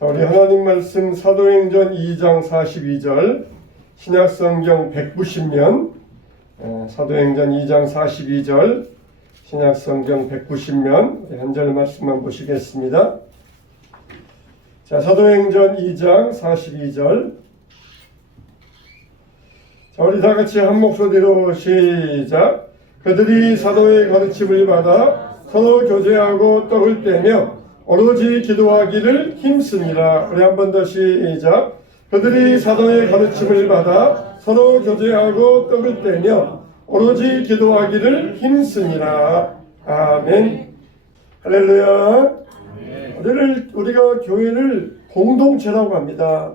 자, 우리 하나님 말씀 사도행전 2장 42절 신약성경 190면 사도행전 2장 42절 신약성경 190면 한 절 말씀만 보시겠습니다. 자, 사도행전 2장 42절. 자, 우리 다 같이 한 목소리로 시작. 그들이 사도의 가르침을 받아 서로 교제하고 떡을 떼며 오로지 기도하기를 힘쓰니라. 우리 한 번 더 시작. 그들이 사도의 가르침을 받아 서로 교제하고 떡을 떼며 오로지 기도하기를 힘쓰니라. 아멘. 할렐루야. 우리가 교회를 공동체라고 합니다.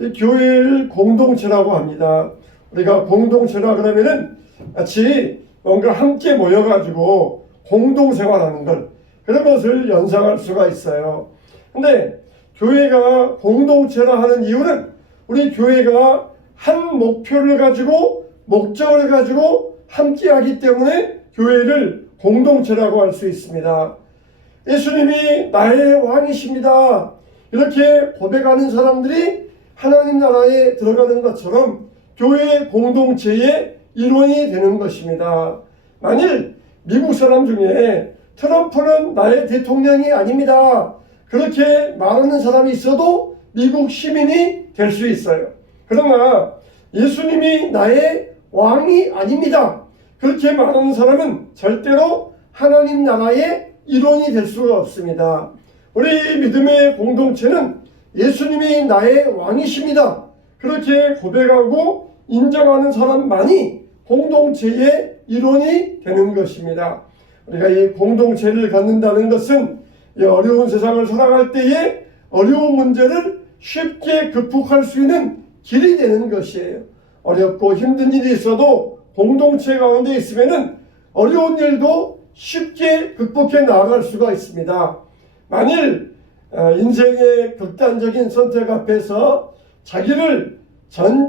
이 교회를 공동체라고 합니다. 우리가 공동체라 그러면은 마치 뭔가 함께 모여가지고 공동생활하는 것, 그런 것을 연상할 수가 있어요. 근데 교회가 공동체라 하는 이유는 우리 교회가 한 목표를 가지고 목적을 가지고 함께 하기 때문에 교회를 공동체라고 할 수 있습니다. 예수님이 나의 왕이십니다. 이렇게 고백하는 사람들이 하나님 나라에 들어가는 것처럼 교회 공동체의 일원이 되는 것입니다. 만일 미국 사람 중에 트럼프는 나의 대통령이 아닙니다, 그렇게 말하는 사람이 있어도 미국 시민이 될 수 있어요. 그러나 예수님이 나의 왕이 아닙니다, 그렇게 말하는 사람은 절대로 하나님 나라의 일원이 될 수가 없습니다. 우리 믿음의 공동체는 예수님이 나의 왕이십니다, 그렇게 고백하고 인정하는 사람만이 공동체의 일원이 되는 것입니다. 우리가 이 공동체를 갖는다는 것은 이 어려운 세상을 살아갈 때에 어려운 문제를 쉽게 극복할 수 있는 길이 되는 것이에요. 어렵고 힘든 일이 있어도 공동체 가운데 있으면은 어려운 일도 쉽게 극복해 나아갈 수가 있습니다. 만일 인생의 극단적인 선택 앞에서 자기를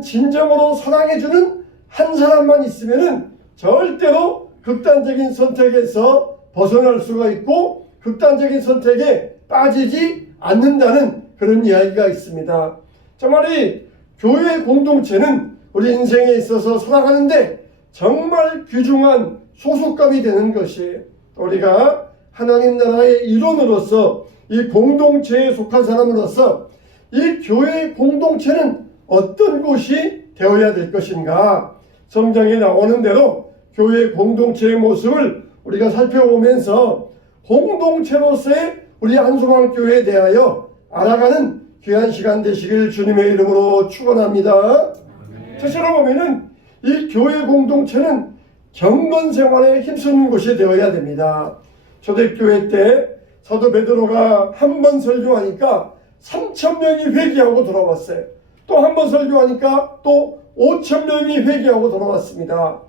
진정으로 사랑해주는 한 사람만 있으면은 절대로 극단적인 선택에서 벗어날 수가 있고 극단적인 선택에 빠지지 않는다는 그런 이야기가 있습니다. 정말이 교회 공동체는 우리 인생에 있어서 살아가는데 정말 귀중한 소속감이 되는 것이에요. 우리가 하나님 나라의 일원으로서 이 공동체에 속한 사람으로서 이 교회 공동체는 어떤 곳이 되어야 될 것인가? 성경에 나오는 대로 교회 공동체의 모습을 우리가 살펴보면서 공동체로서의 우리 안소망교회에 대하여 알아가는 귀한 시간 되시길 주님의 이름으로 축원합니다. 첫째로 보면은 이 교회 공동체는 경건 생활에 힘쓰는 곳이 되어야 됩니다. 초대교회 때 사도 베드로가 한 번 설교하니까 3,000명이 회개하고 돌아왔어요. 또 한 번 설교하니까 또 5,000명이 회개하고 돌아왔습니다.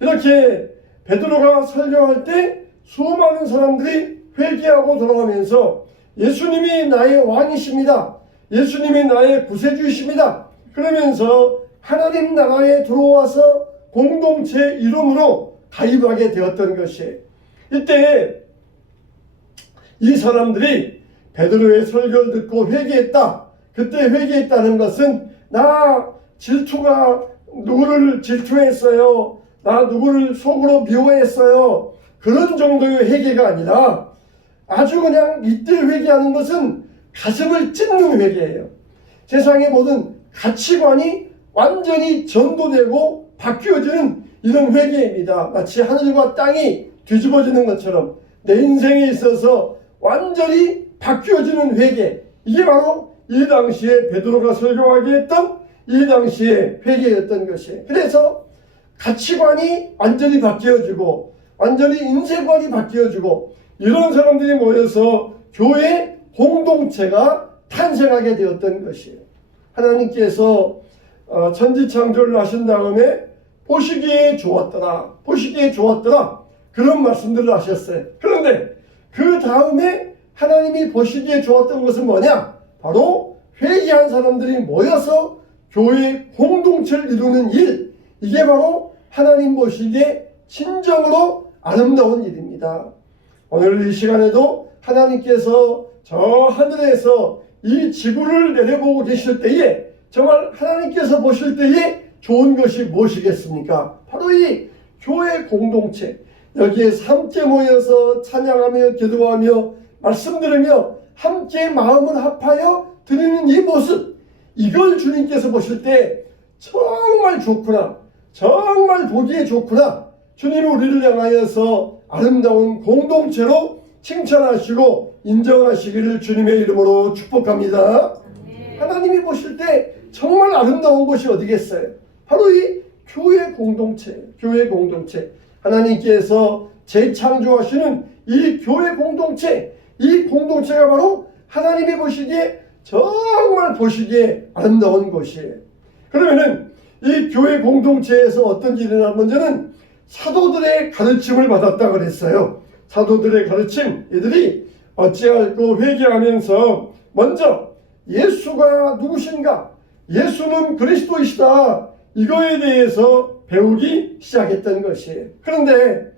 이렇게 베드로가 설교할 때 수많은 사람들이 회개하고 돌아오면서 예수님이 나의 왕이십니다, 예수님이 나의 구세주이십니다 그러면서 하나님 나라에 들어와서 공동체 이름으로 가입하게 되었던 것이에요. 이때 이 사람들이 베드로의 설교를 듣고 회개했다. 그때 회개했다는 것은 나 질투가 누구를 질투했어요, 나 누구를 속으로 미워했어요, 그런 정도의 회개가 아니라 아주 그냥 이때 회개하는 것은 가슴을 찢는 회개예요. 세상의 모든 가치관이 완전히 전도되고 바뀌어지는 이런 회개입니다. 마치 하늘과 땅이 뒤집어지는 것처럼 내 인생에 있어서 완전히 바뀌어지는 회개, 이게 바로 이 당시에 베드로가 설교하게 했던 이 당시의 회개였던 것이에요. 그래서 가치관이 완전히 바뀌어지고 완전히 인생관이 바뀌어지고 이런 사람들이 모여서 교회 공동체가 탄생하게 되었던 것이에요. 하나님께서 천지창조를 하신 다음에 보시기에 좋았더라, 보시기에 좋았더라, 그런 말씀들을 하셨어요. 그런데 그 다음에 하나님이 보시기에 좋았던 것은 뭐냐? 바로 회개한 사람들이 모여서 교회 공동체를 이루는 일, 이게 바로 하나님 보시기에 진정으로 아름다운 일입니다. 오늘 이 시간에도 하나님께서 저 하늘에서 이 지구를 내려보고 계실 때에 정말 하나님께서 보실 때에 좋은 것이 무엇이겠습니까? 바로 이 교회 공동체, 여기에 함께 모여서 찬양하며 기도하며 말씀 들으며 함께 마음을 합하여 드리는 이 모습, 이걸 주님께서 보실 때 정말 좋구나, 정말 보기에 좋구나, 주님이 우리를 향하여서 아름다운 공동체로 칭찬하시고 인정하시기를 주님의 이름으로 축복합니다. 하나님이 보실 때 정말 아름다운 곳이 어디겠어요? 바로 이 교회 공동체, 교회 공동체. 하나님께서 재창조하시는 이 교회 공동체, 이 공동체가 바로 하나님이 보시기에 정말 보시기에 아름다운 곳이에요. 그러면은 이 교회 공동체에서 어떤 일이 일어나, 먼저는 사도들의 가르침을 받았다 그랬어요. 사도들의 가르침, 이들이 어찌할꼬 회개하면서 먼저 예수가 누구신가, 예수는 그리스도이시다, 이거에 대해서 배우기 시작했던 것이에요. 그런데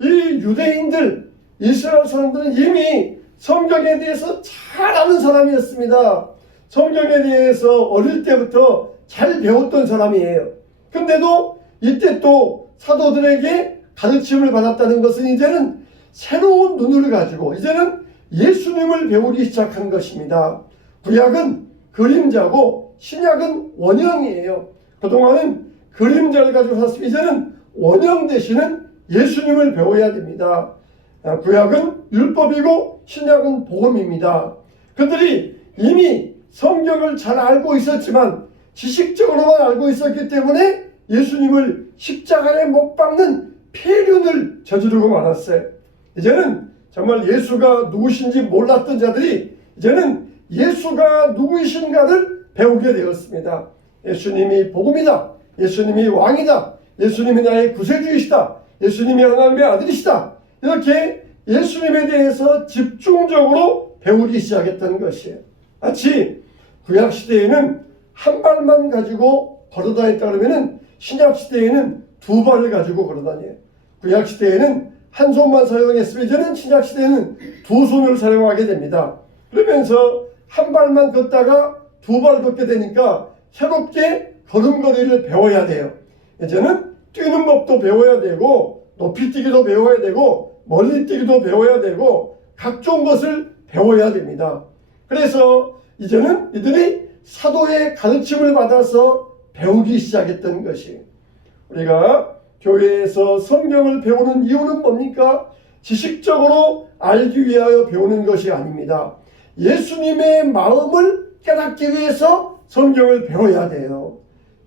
이 유대인들, 이스라엘 사람들은 이미 성경에 대해서 잘 아는 사람이었습니다. 성경에 대해서 어릴 때부터 잘 배웠던 사람이에요. 근데도 이때 또 사도들에게 가르침을 받았다는 것은 이제는 새로운 눈을 가지고 이제는 예수님을 배우기 시작한 것입니다. 구약은 그림자고 신약은 원형이에요. 그동안은 그림자를 가지고 살았으면 이제는 원형 되시는 예수님을 배워야 됩니다. 구약은 율법이고 신약은 복음입니다. 그들이 이미 성경을 잘 알고 있었지만 지식적으로만 알고 있었기 때문에 예수님을 십자가에 못 박는 폐륜을 저지르고 말았어요. 이제는 정말 예수가 누구신지 몰랐던 자들이 이제는 예수가 누구이신가를 배우게 되었습니다. 예수님이 복음이다, 예수님이 왕이다, 예수님이 나의 구세주이시다, 예수님이 하나님의 아들이시다, 이렇게 예수님에 대해서 집중적으로 배우기 시작했던 것이에요. 마치 구약시대에는 한 발만 가지고 걸어다녔다 그러면 신약시대에는 두 발을 가지고 걸어다녀요. 구약시대에는 한 손만 사용했으면 이제는 신약시대에는 두 손을 사용하게 됩니다. 그러면서 한 발만 걷다가 두 발 걷게 되니까 새롭게 걸음걸이를 배워야 돼요. 이제는 뛰는 법도 배워야 되고 높이 뛰기도 배워야 되고 멀리 뛰기도 배워야 되고 각종 것을 배워야 됩니다. 그래서 이제는 이들이 사도의 가르침을 받아서 배우기 시작했던 것이, 우리가 교회에서 성경을 배우는 이유는 뭡니까? 지식적으로 알기 위하여 배우는 것이 아닙니다. 예수님의 마음을 깨닫기 위해서 성경을 배워야 돼요.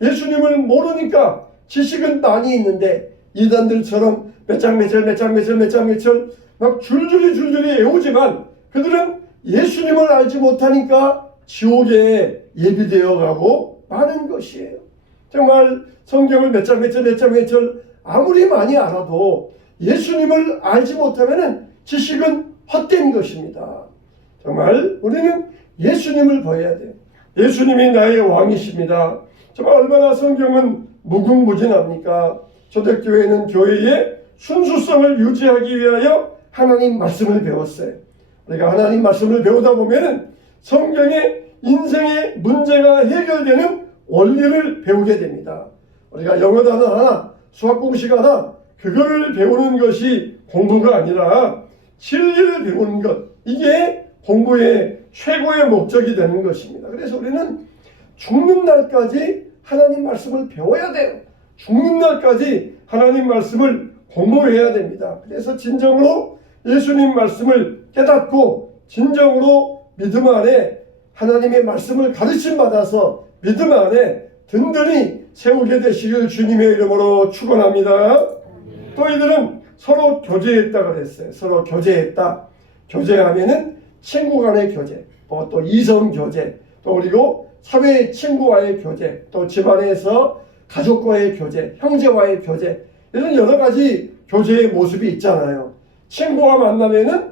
예수님을 모르니까 지식은 많이 있는데 이단들처럼 몇 장 막 줄줄이 외우지만 그들은 예수님을 알지 못하니까 지옥에 예비되어 가고 마는 것이에요. 정말 성경을 몇 장 아무리 많이 알아도 예수님을 알지 못하면 지식은 헛된 것입니다. 정말 우리는 예수님을 봐야 돼요. 예수님이 나의 왕이십니다. 정말 얼마나 성경은 무궁무진합니까? 초대교회는 교회의 순수성을 유지하기 위하여 하나님 말씀을 배웠어요. 우리가 하나님 말씀을 배우다 보면 성경의 인생의 문제가 해결되는 원리를 배우게 됩니다. 우리가 영어 단어 하나, 수학 공식 하나, 그거를 배우는 것이 공부가 아니라 진리를 배우는 것, 이게 공부의 최고의 목적이 되는 것입니다. 그래서 우리는 죽는 날까지 하나님 말씀을 배워야 돼요. 죽는 날까지 하나님 말씀을 공부해야 됩니다. 그래서 진정으로 예수님 말씀을 깨닫고 진정으로 믿음 안에 하나님의 말씀을 가르침 받아서 믿음 안에 든든히 세우게 되시길 주님의 이름으로 축원합니다. 또 이들은 서로 교제했다 그랬어요. 서로 교제했다. 교제하면은 친구 간의 교제, 또 이성 교제, 또 그리고 사회의 친구와의 교제, 또 집안에서 가족과의 교제, 형제와의 교제, 이런 여러 가지 교제의 모습이 있잖아요. 친구와 만나면은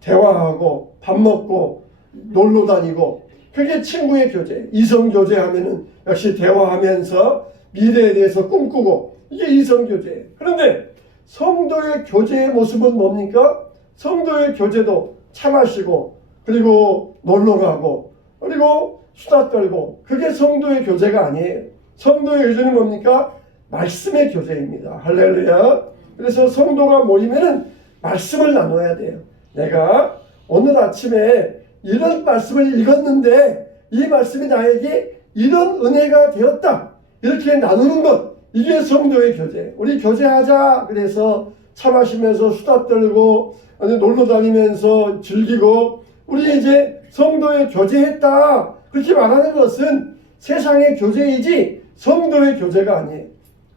대화하고 밥 먹고 놀러 다니고, 그게 친구의 교제. 이성 교제하면은 역시 대화하면서 미래에 대해서 꿈꾸고, 이게 이성 교제예요. 그런데 성도의 교제의 모습은 뭡니까? 성도의 교제도 참하시고 그리고 놀러 가고, 그리고 수다 떨고, 그게 성도의 교제가 아니에요. 성도의 교제는 뭡니까? 말씀의 교제입니다. 할렐루야. 그래서 성도가 모이면은 말씀을 나눠야 돼요. 내가 오늘 아침에 이런 말씀을 읽었는데 이 말씀이 나에게 이런 은혜가 되었다. 이렇게 나누는 것, 이게 성도의 교제. 우리 교제하자. 그래서 차 마시면서 수다 떨고 놀러 다니면서 즐기고, 우리 이제 성도의 교제했다. 그렇게 말하는 것은 세상의 교제이지 성도의 교제가 아니에요.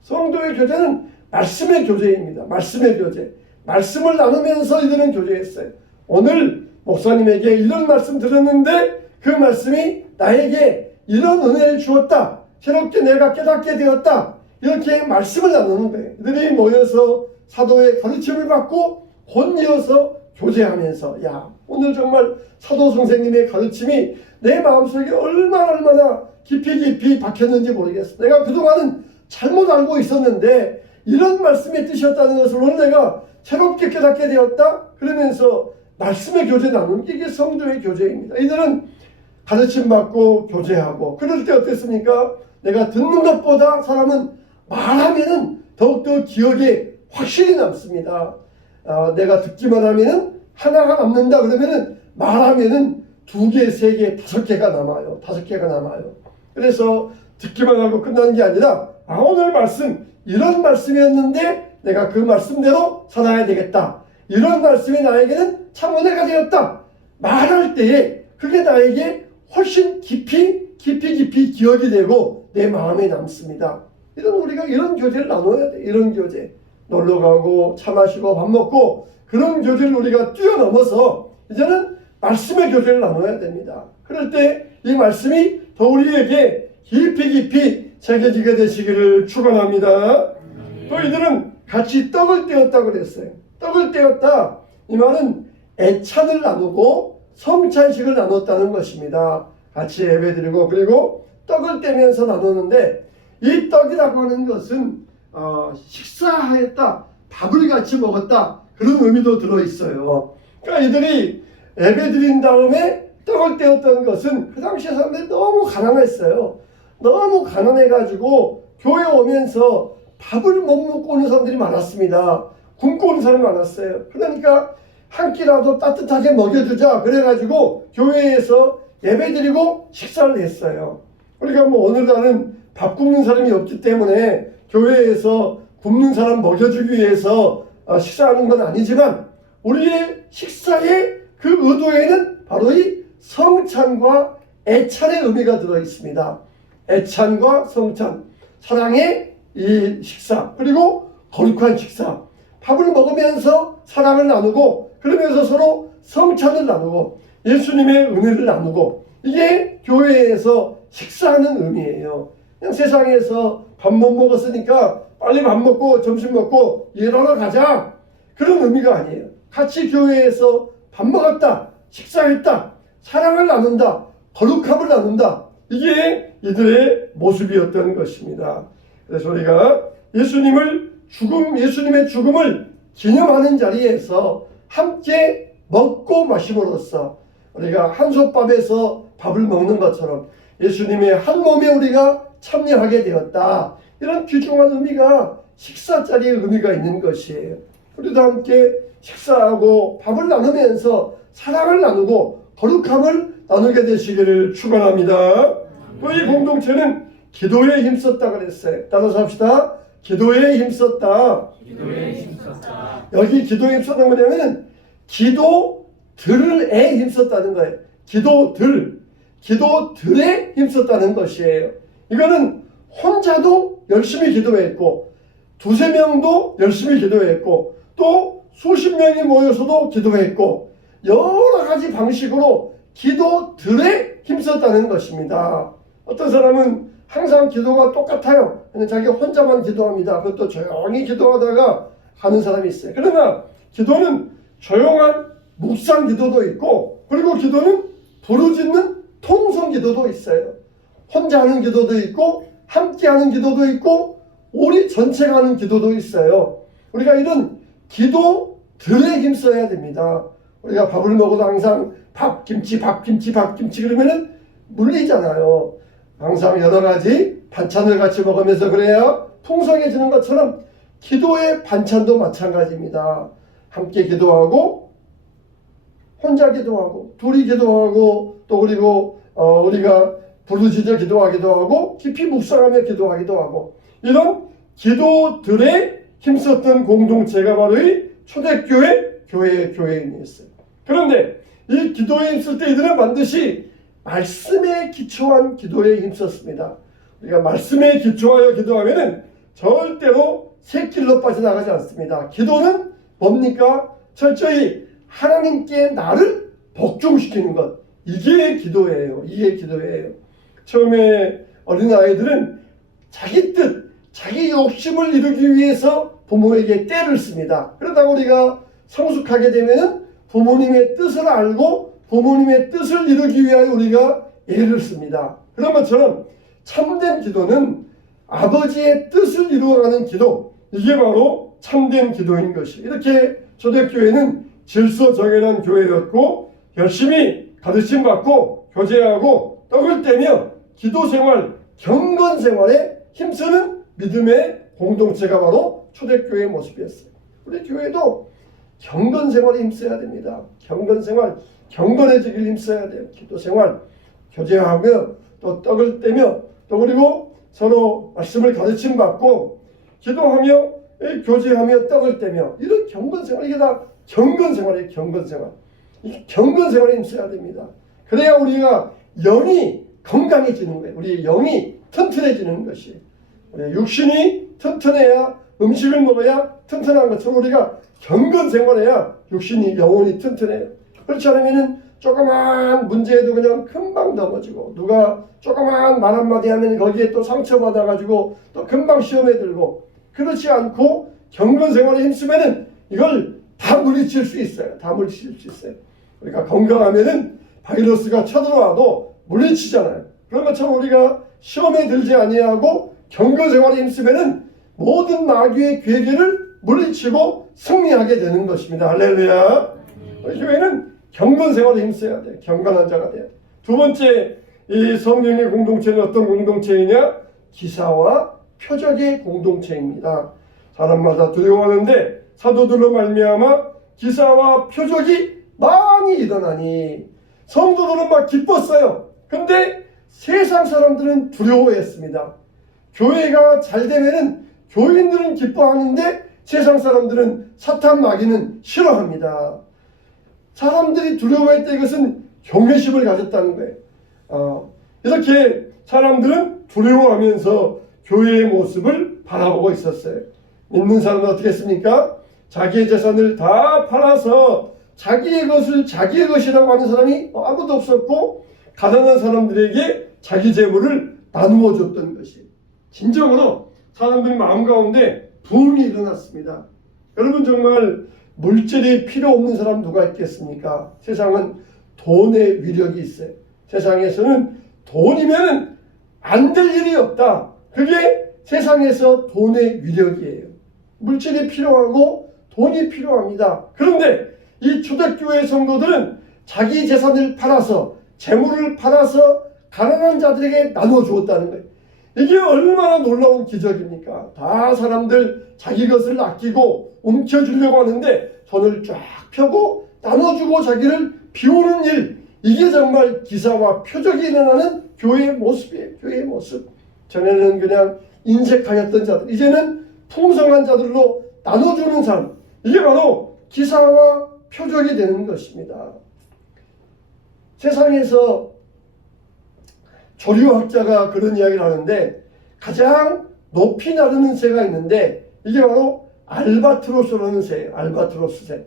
성도의 교제는 말씀의 교제입니다. 말씀의 교제. 말씀을 나누면서 이들은 교제했어요. 오늘 목사님에게 이런 말씀 들었는데 그 말씀이 나에게 이런 은혜를 주었다. 새롭게 내가 깨닫게 되었다. 이렇게 말씀을 나누는 거예요. 이들이 모여서 사도의 가르침을 받고 혼이어서 교제하면서, 야, 오늘 정말 사도 선생님의 가르침이 내 마음속에 얼마나 깊이 박혔는지 모르겠어. 내가 그동안은 잘못 알고 있었는데 이런 말씀의 뜻이었다는 것을 오늘 내가 새롭게 깨닫게 되었다. 그러면서 말씀의 교제 나누는 게 이게 성도의 교제입니다. 이들은 가르침 받고 교제하고, 그럴 때 어땠습니까? 내가 듣는 것보다 사람은 말하면은 더욱더 기억에 확실히 남습니다. 내가 듣기만 하면은 하나가 남는다 그러면은 말하면은 2개, 3개, 5개가 남아요. 5개가 남아요. 그래서 듣기만 하고 끝나는 게 아니라, 오늘 말씀 이런 말씀이었는데 내가 그 말씀대로 살아야 되겠다. 이런 말씀이 나에게는 참 은혜가 되었다. 말할 때에 그게 나에게 훨씬 깊이 기억이 되고 내 마음에 남습니다. 우리가 이런 교제를 나눠야 돼. 이런 교제. 놀러 가고 차 마시고 밥 먹고 그런 교제를 우리가 뛰어넘어서 이제는 말씀의 교제를 나눠야 됩니다. 그럴 때 이 말씀이 더 우리에게 깊이 새겨지게 되시기를 축원합니다. 또 이들은 같이 떡을 떼었다고 그랬어요. 떡을 떼었다. 이 말은 애찬을 나누고 성찬식을 나눴다는 것입니다. 같이 예배드리고 그리고 떡을 떼면서 나누는데, 이 떡이라고 하는 것은 식사하였다, 밥을 같이 먹었다, 그런 의미도 들어있어요. 그러니까 이들이 예배드린 다음에 떡을 떼었던 것은 그 당시에 사람들이 너무 가난했어요. 너무 가난해가지고 교회 오면서 밥을 못 먹고 오는 사람들이 많았습니다. 굶고 오는 사람이 많았어요. 그러니까 한 끼라도 따뜻하게 먹여주자 그래가지고 교회에서 예배드리고 식사를 했어요. 우리가 오늘날은 밥 굶는 사람이 없기 때문에 교회에서 굶는 사람 먹여주기 위해서 식사하는 건 아니지만, 우리의 식사의 그 의도에는 바로 이 성찬과 애찬의 의미가 들어 있습니다. 애찬과 성찬, 사랑의 이 식사, 그리고 거룩한 식사. 밥을 먹으면서 사랑을 나누고, 그러면서 서로 성찬을 나누고 예수님의 은혜를 나누고, 이게 교회에서 식사하는 의미예요. 그냥 세상에서 밥 못 먹었으니까 빨리 밥 먹고 점심 먹고 일하러 가자, 그런 의미가 아니에요. 같이 교회에서 밥 먹었다, 식사했다, 사랑을 나눈다, 거룩함을 나눈다, 이게 이들의 모습이었던 것입니다. 그래서 우리가 예수님의 죽음을 기념하는 자리에서 함께 먹고 마심으로써 우리가 한솥밥에서 밥을 먹는 것처럼 예수님의 한 몸에 우리가 참여하게 되었다. 이런 귀중한 의미가 식사 자리에 의미가 있는 것이에요. 우리도 함께 식사하고 밥을 나누면서 사랑을 나누고 거룩함을 나누게 되시기를 축원합니다. 또 이 공동체는 기도에 힘썼다 그랬어요. 따라서 합시다. 기도에 힘썼다. 여기 기도에 힘썼는 뭐냐면 기도들에 힘썼다는 거예요. 기도들에 힘썼다는 것이에요. 이거는 혼자도 열심히 기도했고, 2-3명도 열심히 기도했고, 또 수십 명이 모여서도 기도했고, 여러 가지 방식으로 기도들에 힘썼다는 것입니다. 어떤 사람은 항상 기도가 똑같아요. 그냥 자기 혼자만 기도합니다. 그것도 조용히 기도하다가 가는 사람이 있어요. 그러나 기도는 조용한 묵상 기도도 있고, 그리고 기도는 부르짖는 통성 기도도 있어요. 혼자 하는 기도도 있고, 함께 하는 기도도 있고, 우리 전체가 하는 기도도 있어요. 우리가 이런 기도들에 힘써야 됩니다. 우리가 밥을 먹어도 항상 밥, 김치, 밥, 김치, 밥, 김치 그러면은 물리잖아요. 항상 여러 가지 반찬을 같이 먹으면서 그래야 풍성해지는 것처럼 기도의 반찬도 마찬가지입니다. 함께 기도하고 혼자 기도하고 둘이 기도하고 또 그리고 우리가 부르짖어 기도하기도 하고 깊이 묵상하며 기도하기도 하고 이런 기도들에 힘썼던 공동체가 바로 이 초대교회 교회인이었어요. 그런데 이 기도에 힘쓸 때 이들은 반드시 말씀에 기초한 기도에 힘썼습니다. 우리가 말씀에 기초하여 기도하면은 절대로 새길로 빠져나가지 않습니다. 기도는 뭡니까? 철저히 하나님께 나를 복종시키는 것. 이게 기도예요. 이게 기도예요. 처음에 어린아이들은 자기 뜻, 자기 욕심을 이루기 위해서 부모에게 때를 씁니다. 그러다가 우리가 성숙하게 되면은 부모님의 뜻을 알고 부모님의 뜻을 이루기 위하여 우리가 애를 씁니다. 그런 것처럼 참된 기도는 아버지의 뜻을 이루어가는 기도, 이게 바로 참된 기도인 것이. 이렇게 초대교회는 질서정연한 교회였고 열심히 가르침받고 교제하고 떡을 떼며 기도생활, 경건생활에 힘쓰는 믿음의 공동체가 바로 초대교회의 모습이었어요. 우리 교회도 경건생활에 힘써야 됩니다. 경건생활, 경건해지길 힘써야 돼요. 기도생활, 교제하며 또 떡을 떼며 또 그리고 서로 말씀을 가르침받고 기도하며 교제하며 떡을 떼며 이런 경건생활, 이게 다 경건생활이에요. 경건생활. 이 경건생활에 힘써야 됩니다. 그래야 우리가 영이 건강해지는 거예요. 우리 영이 튼튼해지는 것이. 우리 육신이 튼튼해야 음식을 먹어야 튼튼한 것처럼 우리가 경건생활해야 육신이 영혼이 튼튼해요. 그렇지 않으면 조그만 문제에도 그냥 금방 넘어지고 누가 조그만 말 한마디 하면 거기에 또 상처받아가지고 또 금방 시험에 들고 그렇지 않고 경건생활에 힘쓰면은 이걸 다 물리칠 수 있어요. 다 물리칠 수 있어요. 우리가 건강하면은 바이러스가 쳐들어와도 물리치잖아요. 그런 것처럼 우리가 시험에 들지 아니하고 경건생활에 힘쓰면은 모든 마귀의 괴계를 물리치고 승리하게 되는 것입니다. 할렐루야. 우리 교회는 경건생활에 힘써야 돼요. 경건한 자가 돼요. 두 번째, 이 성령의 공동체는 어떤 공동체이냐? 기사와 표적의 공동체입니다. 사람마다 두려워하는데 사도들로 말미암아 기사와 표적이 많이 일어나니 성도들은 막 기뻤어요. 근데 세상 사람들은 두려워했습니다. 교회가 잘 되면은 교인들은 기뻐하는데 세상 사람들은 사탄 마귀는 싫어합니다. 사람들이 두려워했다, 이것은 경외심을 가졌다는 거예요. 이렇게 사람들은 두려워하면서 교회의 모습을 바라보고 있었어요. 믿는 사람은 어떻게 했습니까? 자기의 재산을 다 팔아서 자기의 것을 자기의 것이라고 하는 사람이 아무도 없었고 가난한 사람들에게 자기 재물을 나누어 줬던 것이 진정으로 사람들 마음 가운데 부흥이 일어났습니다. 여러분, 정말 물질이 필요 없는 사람 누가 있겠습니까? 세상은 돈의 위력이 있어요. 세상에서는 돈이면 안 될 일이 없다. 그게 세상에서 돈의 위력이에요. 물질이 필요하고 돈이 필요합니다. 그런데 이 초대교회 성도들은 자기 재산을 팔아서 재물을 팔아서 가난한 자들에게 나눠 주었다는 거예요. 이게 얼마나 놀라운 기적입니까? 다 사람들 자기 것을 아끼고 움켜주려고 하는데 손을 쫙 펴고 나눠주고 자기를 비우는 일, 이게 정말 기사와 표적이 일어나는 교회의 모습이에요. 교회의 모습. 전에는 그냥 인색하였던 자들, 이제는 풍성한 자들로 나눠주는 삶, 이게 바로 기사와 표적이 되는 것입니다. 세상에서 조류학자가 그런 이야기를 하는데 가장 높이 나르는 새가 있는데 이게 바로 알바트로스라는 새예요. 알바트로스 새.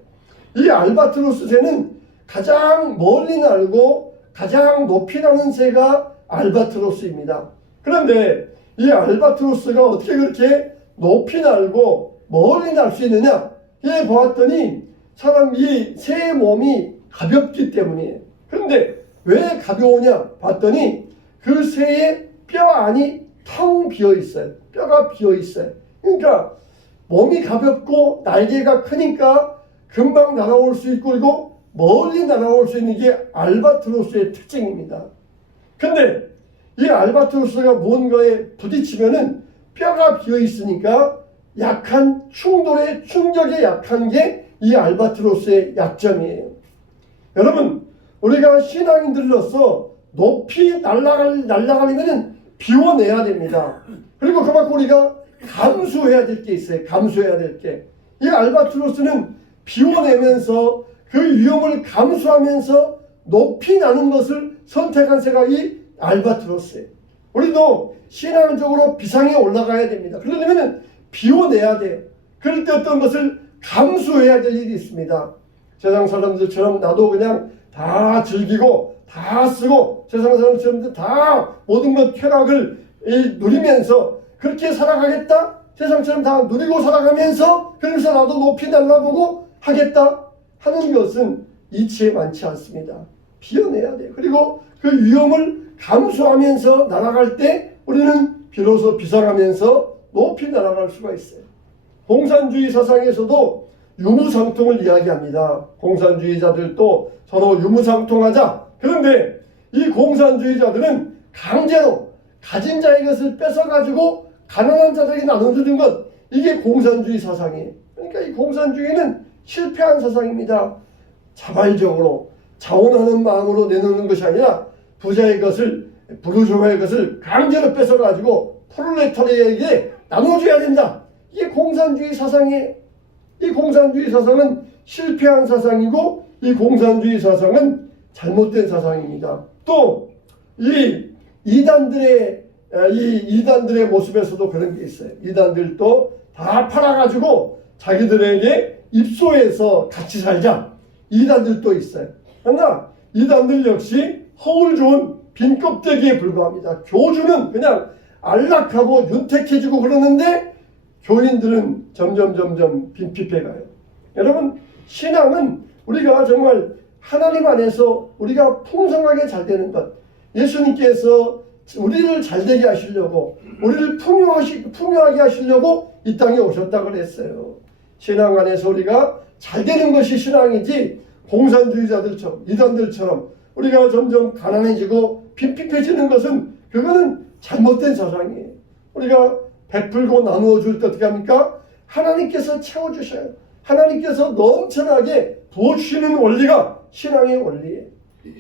이 알바트로스 새는 가장 멀리 날고 가장 높이 나는 새가 알바트로스입니다. 그런데 이 알바트로스가 어떻게 그렇게 높이 날고 멀리 날 수 있느냐? 예, 보았더니 이 새의 몸이 가볍기 때문이에요. 그런데 왜 가벼우냐? 봤더니 그 새의 뼈 안이 텅 비어 있어요. 뼈가 비어 있어요. 그러니까 몸이 가볍고 날개가 크니까 금방 날아올 수 있고 그리고 멀리 날아올 수 있는 게 알바트로스의 특징입니다. 근데 이 알바트로스가 무언가에 부딪히면은 뼈가 비어 있으니까 약한 충격에 약한 게 이 알바트로스의 약점이에요. 여러분, 우리가 신앙인들로서 높이 날아가려면 비워내야 됩니다. 그리고 그만큼 우리가 감수해야 될 게 있어요. 감수해야 될 게. 이 알바트로스는 비워내면서 그 위험을 감수하면서 높이 나는 것을 선택한 새가 이 알바트로스예요. 우리도 신앙적으로 비상에 올라가야 됩니다. 그러려면 비워내야 돼요. 그럴 때 어떤 것을 감수해야 될 일이 있습니다. 세상 사람들처럼 나도 그냥 다 즐기고 다 쓰고 세상 사람들처럼 다 모든 것 쾌락을 누리면서 그렇게 살아가겠다? 세상처럼 다 누리고 살아가면서 그러면서 나도 높이 날아보고 하겠다 하는 것은 이치에 많지 않습니다. 비워내야 돼요. 그리고 그 위험을 감수하면서 날아갈 때 우리는 비로소 비상하면서 높이 날아갈 수가 있어요. 공산주의 사상에서도 유무상통을 이야기합니다. 공산주의자들도 서로 유무상통하자. 그런데 이 공산주의자들은 강제로 가진 자의 것을 뺏어가지고 가난한 자들에게 나눠주는 것, 이게 공산주의 사상이에요. 그러니까 이 공산주의는 실패한 사상입니다. 자발적으로 자원하는 마음으로 내놓는 것이 아니라 부자의 것을, 부르주아의 것을 강제로 뺏어가지고 프롤레타리아에게 나눠줘야 된다. 이게 공산주의 사상이에요. 이 공산주의 사상은 실패한 사상이고 이 공산주의 사상은 잘못된 사상입니다. 또 이 이단들의 모습에서도 그런 게 있어요. 이단들도 다 팔아가지고 자기들에게 입소해서 같이 살자. 이단들도 있어요. 그러나 이단들 역시 허울 좋은 빈 껍데기에 불과합니다. 교주는 그냥 안락하고 윤택해지고 그러는데 교인들은 점점 빈핍해가요. 여러분, 신앙은 우리가 정말 하나님 안에서 우리가 풍성하게 잘 되는 것, 예수님께서 우리를 잘되게 하시려고, 우리를 풍요하게 하시려고 이 땅에 오셨다고 그랬어요. 신앙 안에서 우리가 잘 되는 것이 신앙이지, 공산주의자들처럼 이단들처럼 우리가 점점 가난해지고 빈핍해지는 것은 그거는 잘못된 사상이에요. 우리가 베풀고 나누어 줄 때 어떻게 합니까? 하나님께서 채워주셔요. 하나님께서 넘쳐나게 부어주시는 원리가 신앙의 원리예요.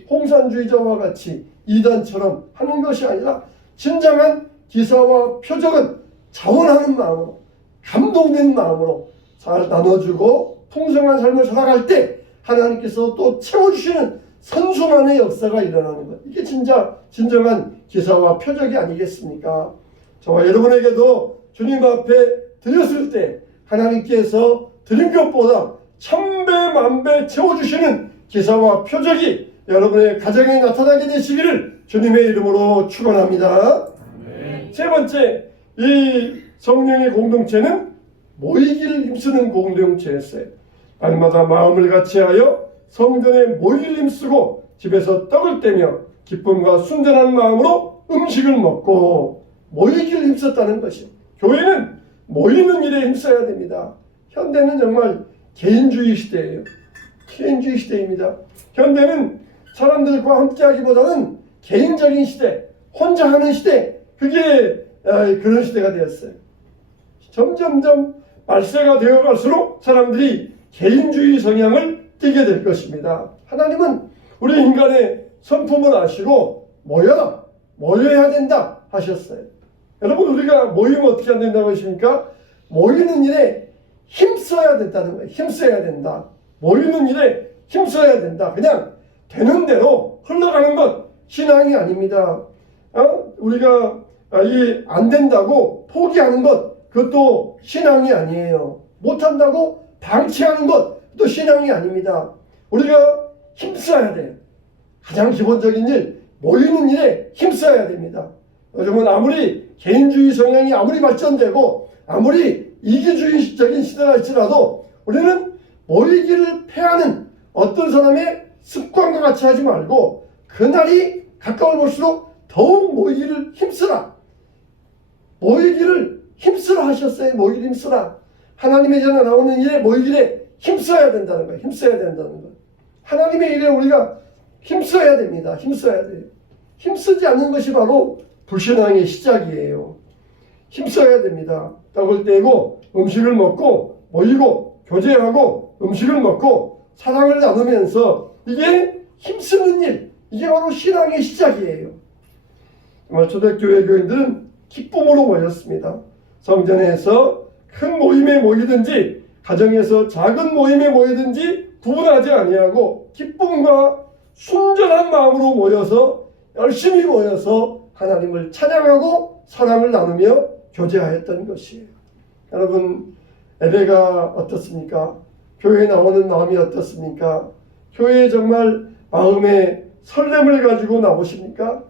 공산주의자와 같이 이단처럼 하는 것이 아니라 진정한 기사와 표적은 자원하는 마음으로, 감동된 마음으로 잘 나눠주고 풍성한 삶을 살아갈 때 하나님께서 또 채워주시는 선순환의 역사가 일어나는 것. 이게 진정한 기사와 표적이 아니겠습니까? 저와 여러분에게도 주님 앞에 드렸을 때 하나님께서 드린 것보다 천배 만배 채워주시는 기사와 표적이 여러분의 가정에 나타나게 되시기를 주님의 이름으로 축원합니다. 세 번째, 이 성령의 공동체는 모이기를 힘쓰는 공동체였어요. 날마다 마음을 같이하여 성전에 모이기를 힘쓰고 집에서 떡을 떼며 기쁨과 순전한 마음으로 음식을 먹고 모이기를 힘썼다는 것이요. 교회는 모이는 일에 힘써야 됩니다. 현대는 정말 개인주의 시대예요. 개인주의 시대입니다. 현대는 사람들과 함께하기보다는 개인적인 시대, 혼자 하는 시대, 그게 그런 시대가 되었어요. 점점점 말세가 되어갈수록 사람들이 개인주의 성향을 띠게 될 것입니다. 하나님은 우리 인간의 성품을 아시고 모여야 된다 하셨어요. 여러분, 우리가 모이면 어떻게 안 된다고 하십니까? 모이는 일에 힘써야 된다는 거예요. 힘써야 된다. 모이는 일에 힘써야 된다. 그냥 되는 대로 흘러가는 것 신앙이 아닙니다. 우리가 안 된다고 포기하는 것, 그것도 신앙이 아니에요. 못한다고 방치하는 것, 또 신앙이 아닙니다. 우리가 힘써야 돼요. 가장 기본적인 일, 모이는 일에 힘써야 됩니다. 요즘은 아무리 개인주의 성향이 아무리 발전되고 아무리 이기주의적인 시대가 할지라도 우리는 모이기를 패하는 어떤 사람의 습관과 같이 하지 말고 그날이 가까워 볼수록 더욱 모이기를 힘쓰라. 모이기를 힘쓰라 하셨어요. 모이기를 힘쓰라. 하나님의 전에 나오는 일에 모이기를 힘써야 된다는 거예요. 힘써야 된다는 거예요. 하나님의 일에 우리가 힘써야 됩니다. 힘써야 돼요. 힘쓰지 않는 것이 바로 불신앙의 시작이에요. 힘써야 됩니다. 떡을 떼고 음식을 먹고 모이고 교제하고 음식을 먹고 사랑을 나누면서 이게 힘쓰는 일, 이게 바로 신앙의 시작이에요. 정말 초대교회 교인들은 기쁨으로 모였습니다. 성전에서 큰 모임에 모이든지 가정에서 작은 모임에 모이든지 구분하지 아니하고 기쁨과 순전한 마음으로 모여서 열심히 모여서 하나님을 찬양하고 사랑을 나누며 교제하였던 것이에요. 여러분, 예배가 어떻습니까? 교회에 나오는 마음이 어떻습니까? 교회에 정말 마음에 설렘을 가지고 나오십니까?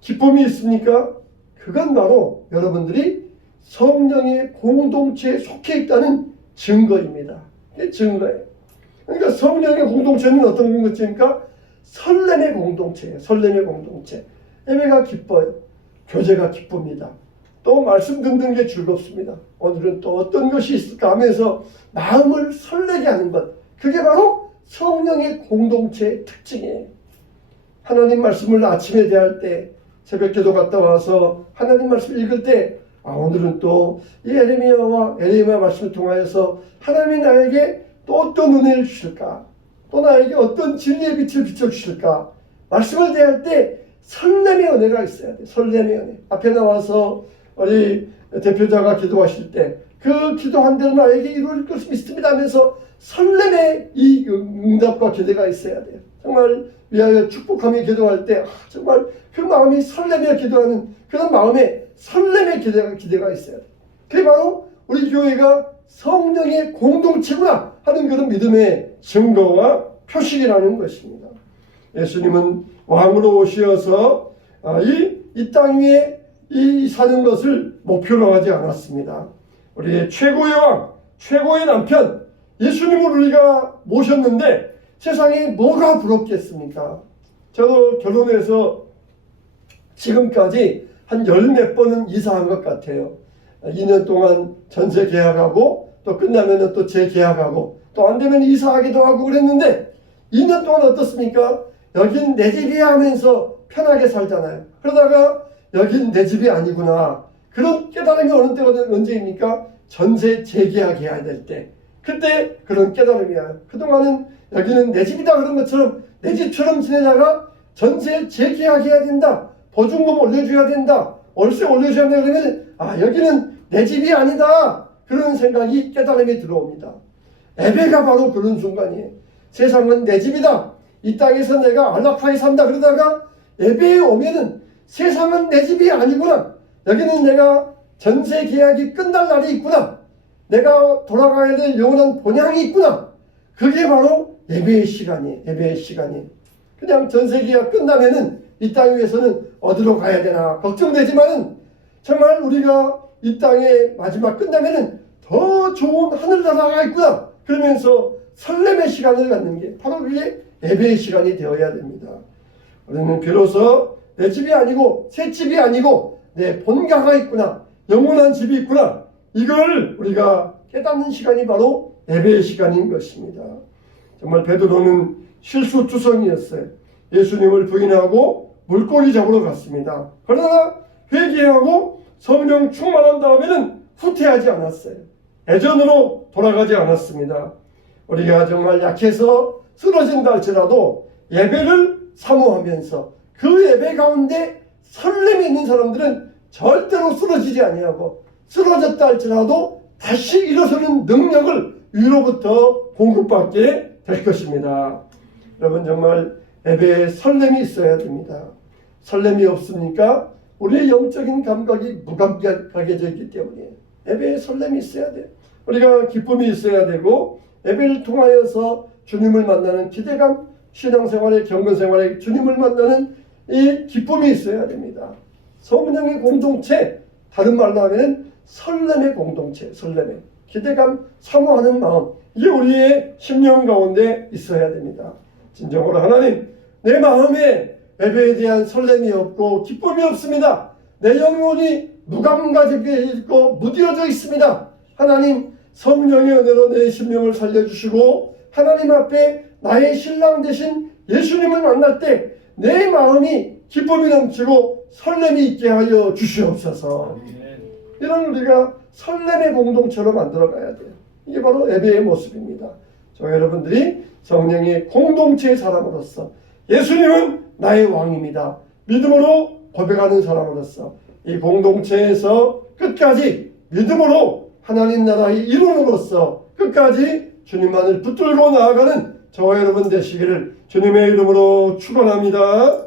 기쁨이 있습니까? 그건 바로 여러분들이 성령의 공동체에 속해 있다는 증거입니다. 이게 증거예요. 그러니까 성령의 공동체는 어떤 공동체입니까? 설렘의 공동체예요. 설렘의 공동체. 예배가 기뻐요. 교제가 기쁩니다. 또 말씀 듣는 게 즐겁습니다. 오늘은 또 어떤 것이 있을까 하면서 마음을 설레게 하는 것. 그게 바로 성령의 공동체의 특징이에요. 하나님 말씀을 아침에 대할 때 새벽 기도 갔다 와서 하나님 말씀 읽을 때 오늘은 또 이 에레미야와 에레미야 말씀을 통하여서 하나님이 나에게 또 어떤 은혜를 주실까? 또 나에게 어떤 진리의 빛을 비춰주실까? 말씀을 대할 때 설렘의 은혜가 있어야 돼. 설렘의 은혜. 앞에 나와서 우리 대표자가 기도하실 때 그 기도한 대로 나에게 이루어질 것을 믿습니다 하면서 설렘의 이 응답과 기대가 있어야 돼요. 정말 위하여 축복하며 기도할 때 정말 그 마음이 설레며 기도하는 그런 마음에 설렘의 기대가 있어야 돼요. 그게 바로 우리 교회가 성령의 공동체구나 하는 그런 믿음의 증거와 표식이라는 것입니다. 예수님은 왕으로 오셔서 이 땅 위에 이 사는 것을 목표로 하지 않았습니다. 우리의 최고의 왕, 최고의 남편 예수님을 우리가 모셨는데 세상에 뭐가 부럽겠습니까? 저도 결혼해서 지금까지 한 10몇 번은 이사한 것 같아요. 2년 동안 전세 계약하고 또 끝나면 또 재계약하고 또 안 되면 이사하기도 하고 그랬는데 2년 동안 어떻습니까? 여긴 내 집이야 하면서 편하게 살잖아요. 그러다가 여긴 내 집이 아니구나. 그런 깨달음이 오는 때가 언제입니까? 전세 재계약해야 될 때. 그때 그런 깨달음이야. 그동안은 여기는 내 집이다 그런 것처럼 내 집처럼 지내다가 전세 재계약해야 된다. 보증금 올려줘야 된다. 월세 올려줘야 된다. 그러면 여기는 내 집이 아니다. 그런 생각이 깨달음이 들어옵니다. 예배가 바로 그런 순간이에요. 세상은 내 집이다. 이 땅에서 내가 안락하게 산다. 그러다가 예배에 오면은 세상은 내 집이 아니구나. 여기는 내가 전세 계약이 끝날 날이 있구나. 내가 돌아가야 될 영원한 본향이 있구나. 그게 바로 예배의 시간이에요. 예배의 시간이. 그냥 전세 계약 끝나면은 이 땅 위에서는 어디로 가야 되나 걱정되지만은 정말 우리가 이 땅의 마지막 끝나면은 더 좋은 하늘나라가 있구나. 그러면서 설렘의 시간을 갖는 게 바로 그게 예배의 시간이 되어야 됩니다. 우리는 비로소 내 집이 아니고 새 집이 아니고 내 본가가 있구나. 영원한 집이 있구나. 이걸 우리가 깨닫는 시간이 바로 예배의 시간인 것입니다. 정말 베드로는 실수투성이었어요. 예수님을 부인하고 물고기 잡으러 갔습니다. 그러나 회개하고 성령 충만한 다음에는 후퇴하지 않았어요. 애전으로 돌아가지 않았습니다. 우리가 정말 약해서 쓰러진다 할지라도 예배를 사모하면서 그 예배 가운데 설렘이 있는 사람들은 절대로 쓰러지지 아니하고 쓰러졌다 할지라도 다시 일어서는 능력을 위로부터 공급받게 될 것입니다. 여러분 정말 예배에 설렘이 있어야 됩니다. 설렘이 없으니까 우리의 영적인 감각이 무감각해져 있기 때문에 예배에 설렘이 있어야 돼요. 우리가 기쁨이 있어야 되고 예배를 통하여서 주님을 만나는 기대감, 신앙생활의 경건생활에 주님을 만나는 이 기쁨이 있어야 됩니다. 성령의 공동체, 다른 말로 하면 설렘의 공동체, 설렘의 기대감, 사모하는 마음, 이게 우리의 심령 가운데 있어야 됩니다. 진정으로 하나님, 내 마음에 예배에 대한 설렘이 없고 기쁨이 없습니다. 내 영혼이 무감각해 있고 무뎌져 있습니다. 하나님, 성령의 은혜로 내 심령을 살려주시고 하나님 앞에 나의 신랑 되신 예수님을 만날 때 내 마음이 기쁨이 넘치고 설렘이 있게 하여 주시옵소서. 이런 우리가 설렘의 공동체로 만들어 가야 돼요. 이게 바로 예배의 모습입니다. 저 여러분들이 성령의 공동체의 사람으로서 예수님은 나의 왕입니다. 믿음으로 고백하는 사람으로서 이 공동체에서 끝까지 믿음으로 하나님 나라의 일원으로서 끝까지 주님만을 붙들고 나아가는 저와 여러분 되시기를 주님의 이름으로 축원합니다.